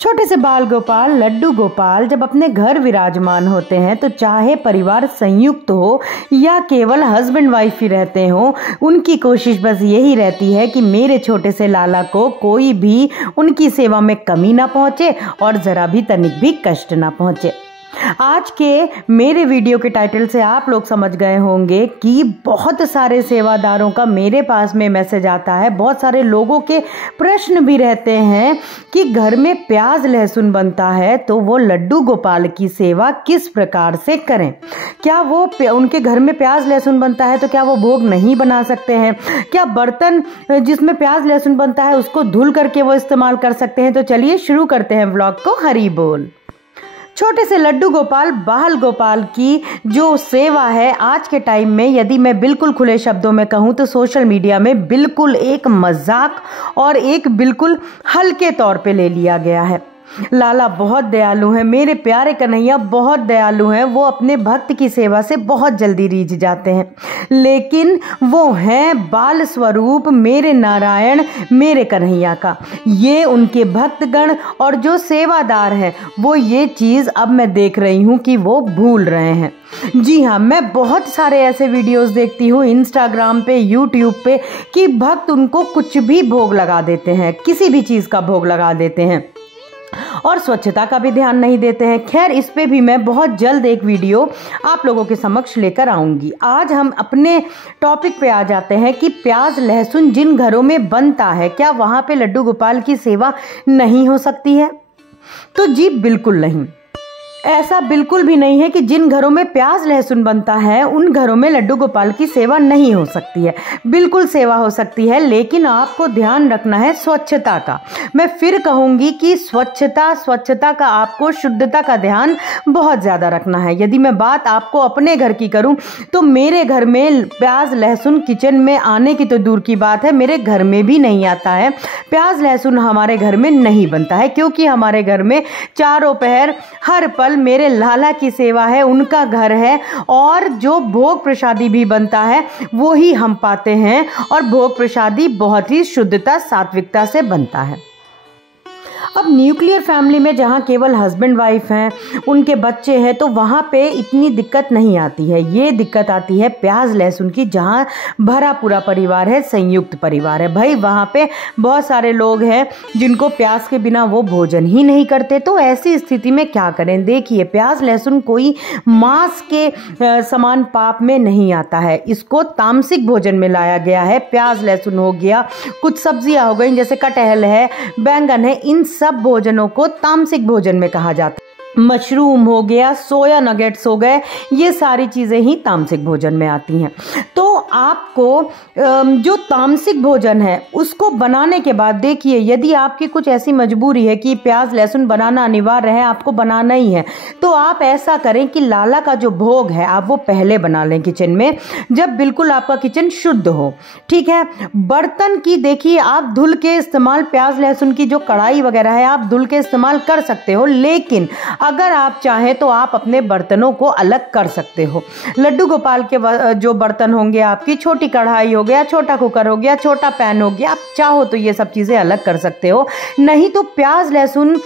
छोटे से बाल गोपाल लड्डू गोपाल जब अपने घर विराजमान होते हैं तो चाहे परिवार संयुक्त हो या केवल हस्बैंड वाइफ ही रहते हो, उनकी कोशिश बस यही रहती है कि मेरे छोटे से लाला को कोई भी उनकी सेवा में कमी ना पहुंचे और जरा भी तनिक भी कष्ट ना पहुंचे। आज के मेरे वीडियो के टाइटल से आप लोग समझ गए होंगे कि बहुत सारे सेवादारों का मेरे पास में मैसेज आता है, बहुत सारे लोगों के प्रश्न भी रहते हैं कि घर में प्याज लहसुन बनता है तो वो लड्डू गोपाल की सेवा किस प्रकार से करें। क्या वो उनके घर में प्याज लहसुन बनता है तो क्या वो भोग नहीं बना सकते हैं? क्या बर्तन जिसमें प्याज लहसुन बनता है उसको धुल करके वो इस्तेमाल कर सकते हैं? तो चलिए शुरू करते हैं व्लॉग को। हरी बोल। छोटे से लड्डू गोपाल बाल गोपाल की जो सेवा है आज के टाइम में, यदि मैं बिल्कुल खुले शब्दों में कहूँ तो सोशल मीडिया में बिल्कुल एक मजाक और एक बिल्कुल हल्के तौर पे ले लिया गया है। लाला बहुत दयालु हैं, मेरे प्यारे कन्हैया बहुत दयालु हैं, वो अपने भक्त की सेवा से बहुत जल्दी रीझ जाते हैं, लेकिन वो हैं बाल स्वरूप मेरे नारायण मेरे कन्हैया का। ये उनके भक्तगण और जो सेवादार हैं वो ये चीज़ अब मैं देख रही हूँ कि वो भूल रहे हैं। जी हाँ, मैं बहुत सारे ऐसे वीडियोस देखती हूँ इंस्टाग्राम पे, यूट्यूब पे कि भक्त उनको कुछ भी भोग लगा देते हैं, किसी भी चीज़ का भोग लगा देते हैं और स्वच्छता का भी ध्यान नहीं देते हैं। खैर, इस पे भी मैं बहुत जल्द एक वीडियो आप लोगों के समक्ष लेकर आऊंगी। आज हम अपने टॉपिक पे आ जाते हैं कि प्याज लहसुन जिन घरों में बनता है क्या वहां पे लड्डू गोपाल की सेवा नहीं हो सकती है? तो जी बिल्कुल नहीं, ऐसा बिल्कुल भी नहीं है कि जिन घरों में प्याज लहसुन बनता है उन घरों में लड्डू गोपाल की सेवा नहीं हो सकती है। बिल्कुल सेवा हो सकती है, लेकिन आपको ध्यान रखना है स्वच्छता का। मैं फिर कहूंगी कि स्वच्छता का आपको शुद्धता का ध्यान बहुत ज़्यादा रखना है। यदि मैं बात आपको अपने घर की करूं तो मेरे घर में प्याज लहसुन किचन में आने की तो दूर की बात है, मेरे घर में भी नहीं आता है। प्याज लहसुन हमारे घर में नहीं बनता है क्योंकि हमारे घर में चारों पहर हर पल मेरे लाला की सेवा है, उनका घर है और जो भोग प्रसादी भी बनता है वो ही हम पाते हैं और भोग प्रसादी बहुत ही शुद्धता सात्विकता से बनता है। अब न्यूक्लियर फैमिली में जहाँ केवल हस्बैंड वाइफ हैं, उनके बच्चे हैं, तो वहाँ पे इतनी दिक्कत नहीं आती है। ये दिक्कत आती है प्याज लहसुन की, जहाँ भरा पूरा परिवार है, संयुक्त परिवार है। भाई वहाँ पे बहुत सारे लोग हैं जिनको प्याज के बिना वो भोजन ही नहीं करते। तो ऐसी स्थिति में क्या करें? देखिए, प्याज लहसुन कोई मांस के समान पाप में नहीं आता है, इसको तामसिक भोजन में लाया गया है। प्याज लहसुन हो गया, कुछ सब्जियां हो गई जैसे कटहल है, बैंगन है, इन सब भोजनों को तामसिक भोजन में कहा जाता है। मशरूम हो गया, सोया नगेट्स हो गए, ये सारी चीज़ें ही तामसिक भोजन में आती हैं। तो आपको जो तामसिक भोजन है उसको बनाने के बाद देखिए, यदि आपकी कुछ ऐसी मजबूरी है कि प्याज लहसुन बनाना अनिवार्य है, आपको बनाना ही है, तो आप ऐसा करें कि लाला का जो भोग है आप वो पहले बना लें किचन में, जब बिल्कुल आपका किचन शुद्ध हो। ठीक है, बर्तन की देखिए आप धुल के इस्तेमाल, प्याज लहसुन की जो कढ़ाई वगैरह है आप धुल के इस्तेमाल कर सकते हो, लेकिन अगर आप चाहें तो आप अपने बर्तनों को अलग कर सकते हो। लड्डू गोपाल के जो बर्तन होंगे, आपकी छोटी कढ़ाई हो गया, छोटा कुकर हो गया, छोटा पैन हो गया, आप चाहो तो ये सब चीज़ें अलग कर सकते हो। नहीं तो प्याज लहसुन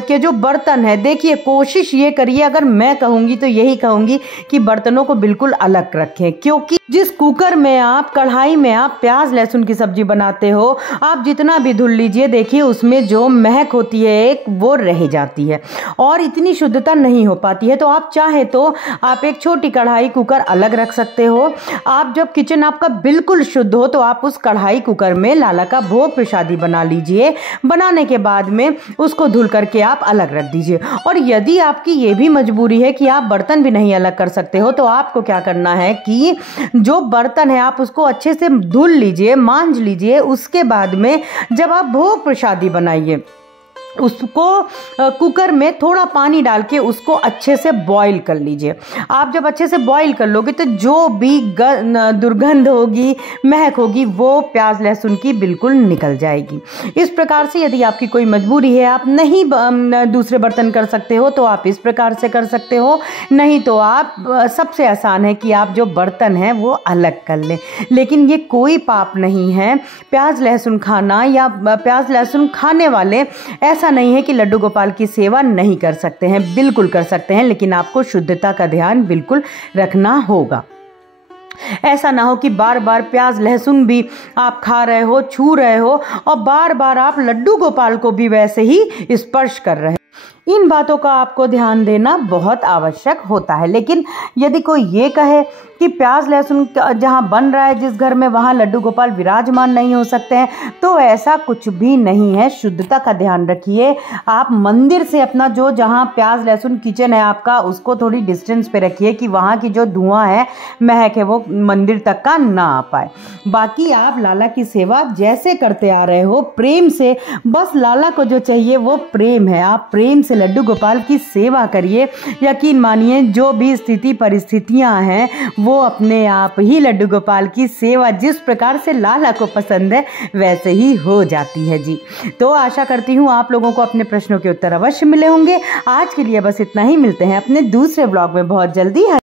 के जो बर्तन है, देखिए कोशिश ये करिए, अगर मैं कहूँगी तो यही कहूँगी कि बर्तनों को बिल्कुल अलग रखें, क्योंकि जिस कुकर में आप, कढ़ाई में आप प्याज लहसुन की सब्जी बनाते हो, आप जितना भी धुल लीजिए, देखिए उसमें जो महक होती है एक, वो रह जाती है और इतनी शुद्धता नहीं हो पाती है। तो आप चाहे तो आप एक छोटी कढ़ाई कुकर अलग रख सकते हो। आप जब किचन आपका बिल्कुल शुद्ध हो तो आप उस कढ़ाई कुकर में लाला का भोग प्रसादी बना लीजिए। बनाने के बाद में उसको धुल करके आप अलग रख दीजिए। और यदि आपकी ये भी मजबूरी है कि आप बर्तन भी नहीं अलग कर सकते हो, तो आपको क्या करना है कि जो बर्तन है आप उसको अच्छे से धुल लीजिए, मांज लीजिए। उसके बाद में जब आप भोग प्रसादी बनाइए, उसको कुकर में थोड़ा पानी डाल के उसको अच्छे से बॉईल कर लीजिए। आप जब अच्छे से बॉईल कर लोगे तो जो भी दुर्गंध होगी, महक होगी, वो प्याज लहसुन की बिल्कुल निकल जाएगी। इस प्रकार से यदि आपकी कोई मजबूरी है, आप नहीं दूसरे बर्तन कर सकते हो, तो आप इस प्रकार से कर सकते हो। नहीं तो आप, सबसे आसान है कि आप जो बर्तन हैं वो अलग कर लें। लेकिन ये कोई पाप नहीं है प्याज लहसुन खाना, या प्याज लहसुन खाने वाले ऐसा ऐसा नहीं है कि लड्डू गोपाल की सेवा नहीं कर सकते हैं, बिल्कुल कर सकते हैं, लेकिन आपको शुद्धता का ध्यान बिल्कुल रखना होगा। ऐसा ना हो कि बार बार प्याज लहसुन भी आप खा रहे हो, छू रहे हो, और बार बार आप लड्डू गोपाल को भी वैसे ही स्पर्श कर रहे हो। इन बातों का आपको ध्यान देना बहुत आवश्यक होता है। लेकिन यदि कोई ये कहे कि प्याज लहसुन जहाँ बन रहा है जिस घर में, वहाँ लड्डू गोपाल विराजमान नहीं हो सकते हैं, तो ऐसा कुछ भी नहीं है। शुद्धता का ध्यान रखिए। आप मंदिर से अपना जो जहाँ प्याज लहसुन किचन है आपका, उसको थोड़ी डिस्टेंस पे रखिए कि वहाँ की जो धुआं है, महक है, वो मंदिर तक का ना आ पाए। बाकी आप लाला की सेवा जैसे करते आ रहे हो, प्रेम से, बस लाला को जो चाहिए वो प्रेम है। आप प्रेम से लड्डू गोपाल की सेवा करिए। यकीन मानिए जो भी स्थिति परिस्थितियां हैं वो अपने आप ही लड्डू गोपाल की सेवा जिस प्रकार से लाला को पसंद है वैसे ही हो जाती है जी। तो आशा करती हूँ आप लोगों को अपने प्रश्नों के उत्तर अवश्य मिले होंगे। आज के लिए बस इतना ही। मिलते हैं अपने दूसरे ब्लॉग में बहुत जल्दी।